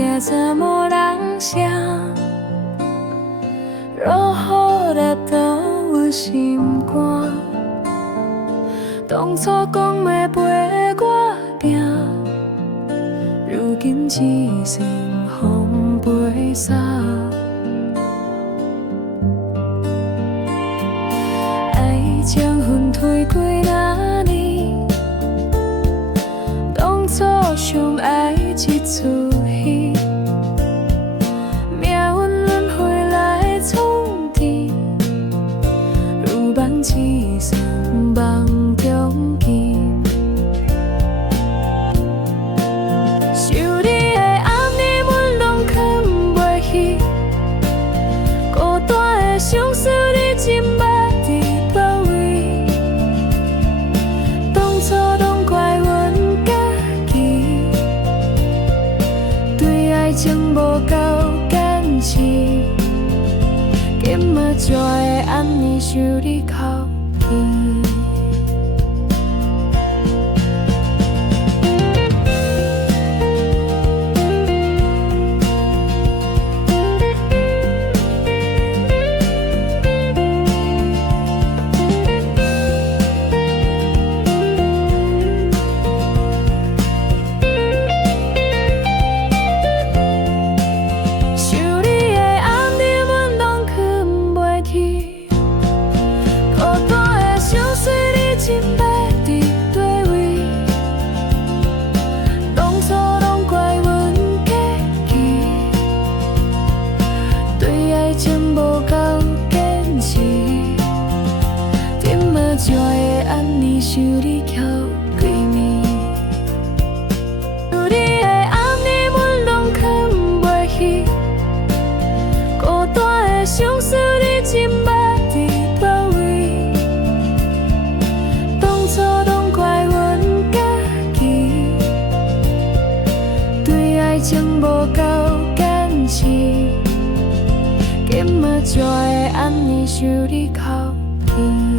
声怎无人声，落雨落到我心肝。当初讲要陪我行，如今只剩风飞沙。爱情分开几若年，当初相爱一出戏，命运轮回来创治，如梦只剩梦中见。想你的暗暝，阮拢藏袂去，孤单的相思，你真捌伫倒位？当初拢怪阮家己，对爱情无够坚持，今仔才会安尼想你哭泣。才会安尼想你哭几暝，想你的暗暝，阮拢藏袂去，孤单的相思，你真捌伫倒位？当初拢怪阮家己，对爱情无够坚持，今仔才会安尼想你哭泣。